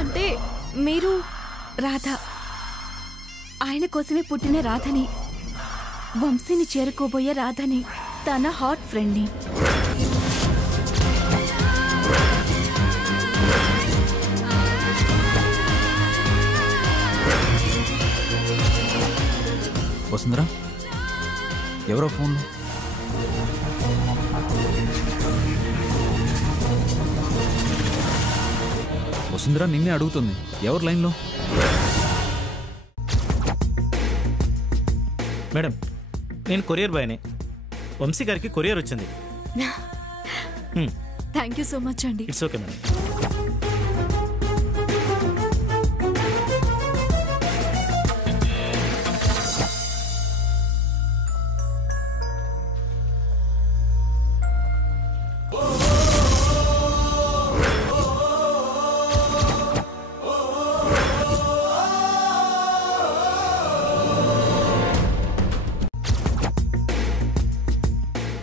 అంటే మీరు రాధ, ఆయన కోసమే పుట్టిన రాధని, వంశీని చేరుకోబోయే రాధని, తన హాట్ ఫ్రెండ్ని. వసుంధరా, ఎవరో ఫోన్? వసుంధరా నిన్నే అడుగుతుంది, ఎవరు లైన్లో? మేడం, నేను కొరియర్ బాయ్నే. వంశీ గారికి కొరియర్ వచ్చింది. థ్యాంక్ యూ సో మచ్ అండి. It's okay madam.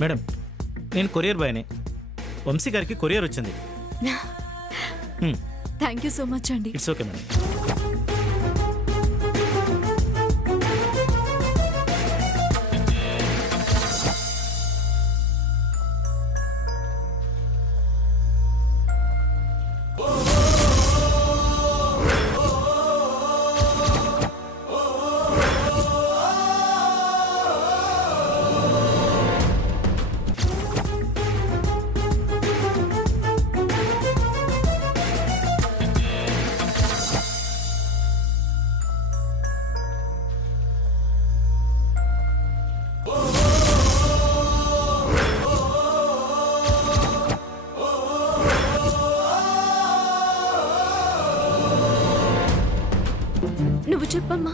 మేడం, నేను కొరియర్ బాయ్నే. వంశీ గారికి కొరియర్ వచ్చింది. థ్యాంక్ యూ సో మచ్ అండి. It's okay madam. నువ్వు చెప్పమ్మా,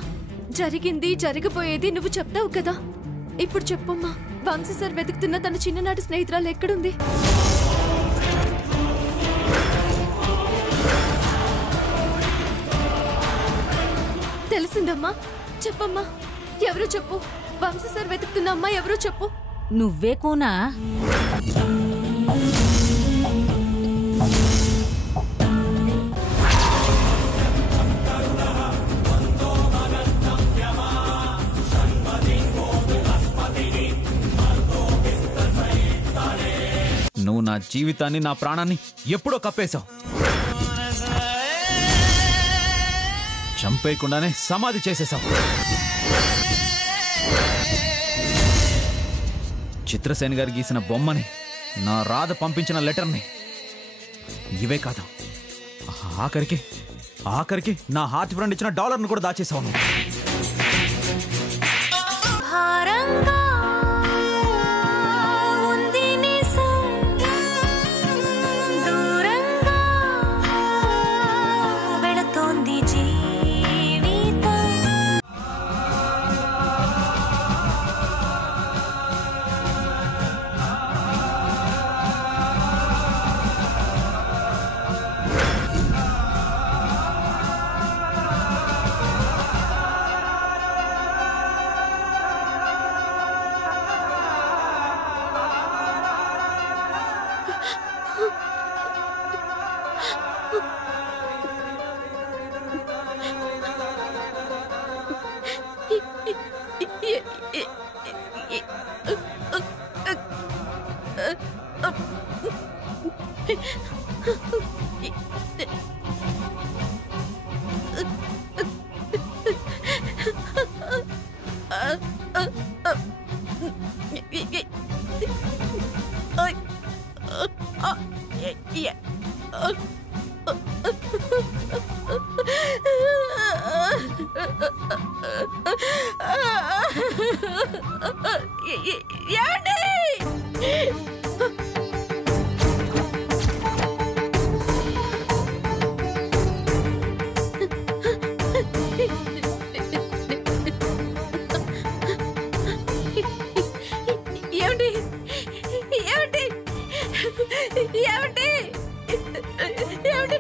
జరిగింది జరగబోయేది నువ్వు చెప్తావు కదా. ఇప్పుడు చెప్పమ్మా, వంశీ సార్ వెతుకుతున్న తన చిన్ననాటి స్నేహితురాలు ఎక్కడుంది? తెలిసిందమ్మా, చెప్పమ్మా, ఎవరో చెప్పు. వంశీ సార్ వెతుకుతున్న అమ్మాయి ఎవరో చెప్పు. నువ్వే కోనా? నువ్వు నా జీవితాన్ని, నా ప్రాణాన్ని ఎప్పుడో కప్పేశావు. చంపేయకుండానే సమాధి చేసేశావు. చిత్రసేన్ గారు గీసిన బొమ్మని, నా రాధ పంపించిన లెటర్ని, ఇవే కాదు, ఆఖరికి నా హార్ట్ ఫ్రెండ్ ఇచ్చిన $1 కూడా దాచేసావు నువ్వు.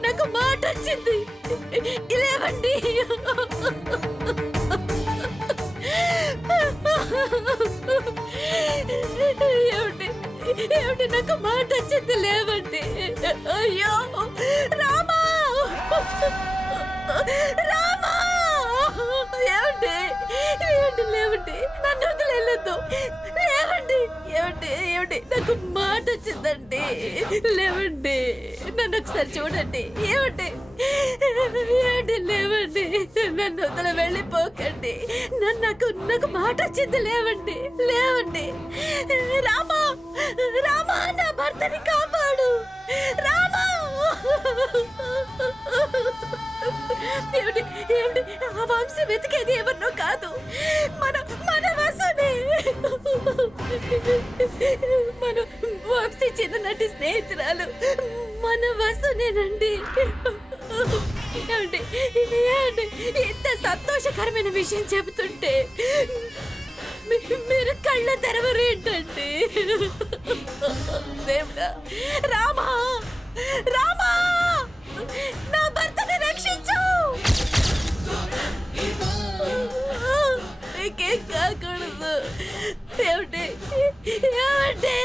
నాకు మాట వచ్చింది. లేవండి. ఏమిటి నాకు మాట వచ్చింది, లేవండి. అయ్యో రామా, రామా! ఏమండి? ఏమండి? లేవండి, నన్ను వదిలి వెళ్ళొద్దు. లేవండి, ఏమండి? ఏమండి? నాకు మాట వచ్చిందండి. లేవండి, నన్ను ఒకసారి చూడండి. ఏమండి? ఏమండి? లేవండి, నన్ను వదిలి వెళ్ళిపోకండి. నాకు మాట వచ్చింది. లేవండి, లేవండి. రామా! రామా, నా భర్తని కాపాడు. రామా! ఏమిటి? ఏమిటి? ఆ వంశీ వెతికేది ఎవరినో కాదు, మన వసునే. మన వంశీ చిన్ననాటి స్నేహితురాలు మన వసునేనండి. ఏమండి? ఏమండి? ఇంత సంతోషకరమైన విషయం చెబుతుంటే మీరు కళ్ళ తెరవరేంటండి? దేవుడా! రామా! రామా! నా భర్తని రక్షించు. నీకేం కాకూడదు. ఏమిటి? ఏమండి?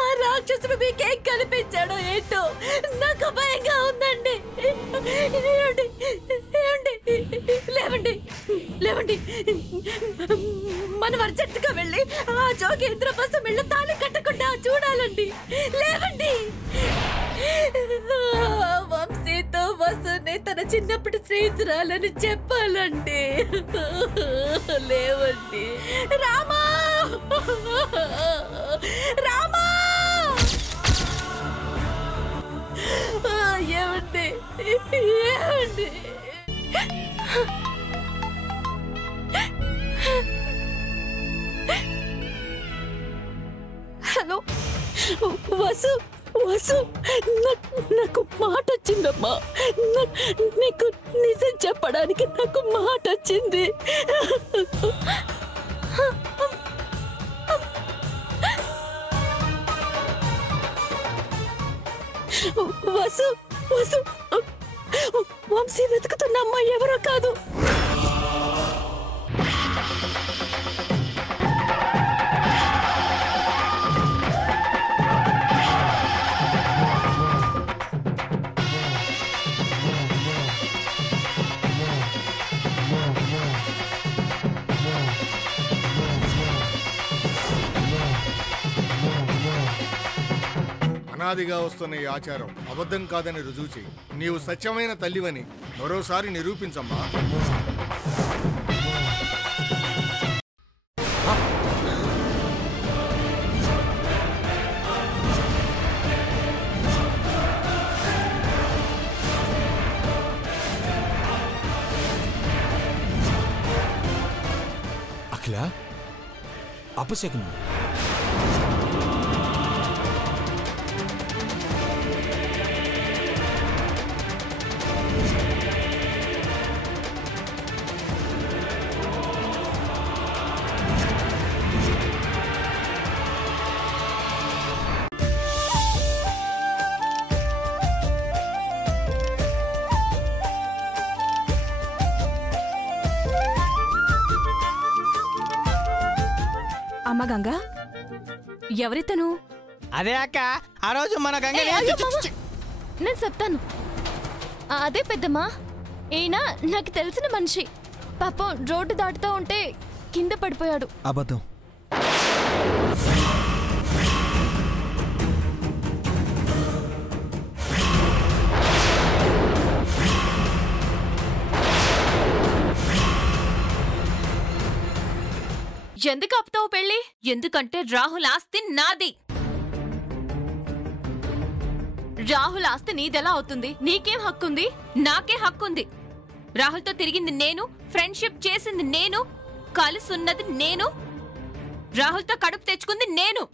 ఆ రాక్షసుడు మీకేం కనిపించాడో ఏంటో నాకు భయంగా ఉందండి. ఏమండి? ఏమండి? లేవండి, లేవండి. మనం అర్జెంటుగా వెళ్ళి ఆ జోగేంద్ర బస్సు మిళ్ళ తాళి కట్టకుండా చూడాలండి. లేవండి. వంశీతో వసుని తన చిన్నప్పటి స్నేహితురాలని చెప్పాలండి. లేవండి. రామా! రామా! ఏమండి? ఏమండి? హలో వసు, వసు, నాకు మాట వచ్చిందమ్మా. నీకు నిజం చెప్పడానికి నాకు మాట వచ్చింది. వసు, వసు, వంశీ వెతుకుతున్న అమ్మాయి ఎవరో కాదు. అనాదిగా వస్తున్న ఈ ఆచారం అబద్ధం కాదని రుజువు చేయి. నీవు సత్యమైన తల్లివని మరోసారి నిరూపించమ్మా. అఖిల, అపశకునం. అమ్మ గంగా, ఎవరితను? అదే అక్క, ఆ రోజు మన గంగ. నేను చెప్తాను. అదే పెద్దమ్మా, ఈయన నాకు తెలిసిన మనిషి. పాపం రోడ్డు దాటుతూ ఉంటే కింద పడిపోయాడు. అబద్ధం. ఎందుకు ఆపుతావు పెళ్ళి? ఎందుకంటే రాహుల్ ఆస్తి నాది. రాహుల్ ఆస్తి నీదెలా అవుతుంది? నీకేం హక్కుంది? నాకే హక్కుంది. రాహుల్తో తిరిగింది నేను, ఫ్రెండ్షిప్ చేసింది నేను, కలిసి ఉన్నది నేను, రాహుల్తో కడుపు తెచ్చుకుంది నేను.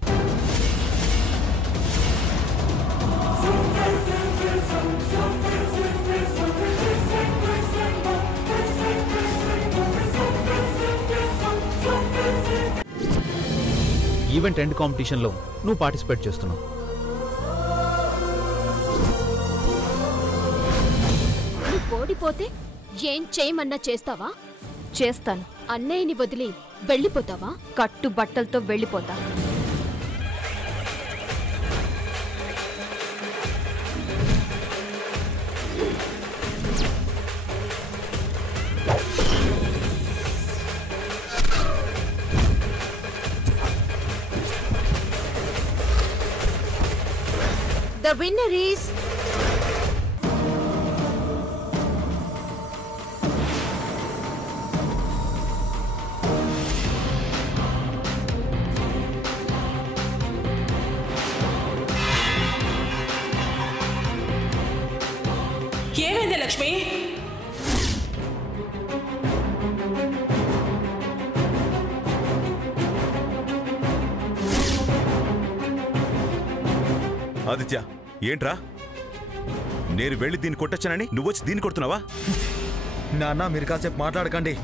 ఈవెంట్ ఎండ్ కాంపిటీషన్లో నువ్వు పార్టిసిపేట్ చేస్తున్నావు. నువ్వు ఓడిపోతే ఏం చేయమన్నా చేస్తావా? చేస్తాను. అన్నయ్యని వదిలి వెళ్ళిపోతావా? కట్టు బట్టలతో వెళ్ళిపోతా. The winner is ఏమైంది లక్ష్మి? ఆదిత్య ఏంట్రా? నేను వెళ్ళి దీన్ని కొట్టొచ్చానని నువ్వొచ్చి దీన్ని కొడుతున్నావా? నాన్న మీరు కాసేపు మాట్లాడకండి.